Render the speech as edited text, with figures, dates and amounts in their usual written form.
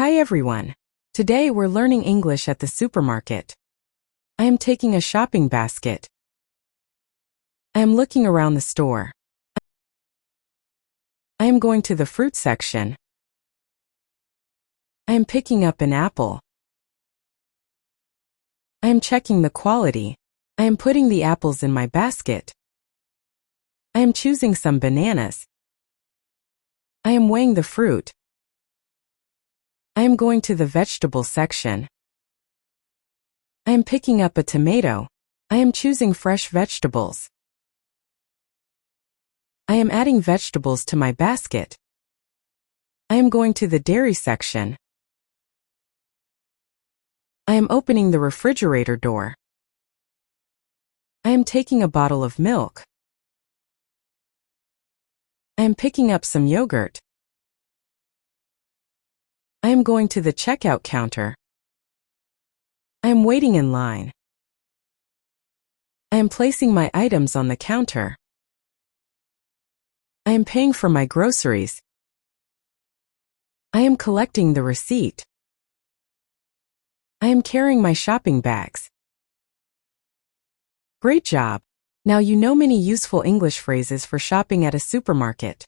Hi everyone. Today we're learning English at the supermarket. I am taking a shopping basket. I am looking around the store. I am going to the fruit section. I am picking up an apple. I am checking the quality. I am putting the apples in my basket. I am choosing some bananas. I am weighing the fruit. I am going to the vegetable section. I am picking up a tomato. I am choosing fresh vegetables. I am adding vegetables to my basket. I am going to the dairy section. I am opening the refrigerator door. I am taking a bottle of milk. I am picking up some yogurt. I am going to the checkout counter. I am waiting in line. I am placing my items on the counter. I am paying for my groceries. I am collecting the receipt. I am carrying my shopping bags. Great job! Now you know many useful English phrases for shopping at a supermarket.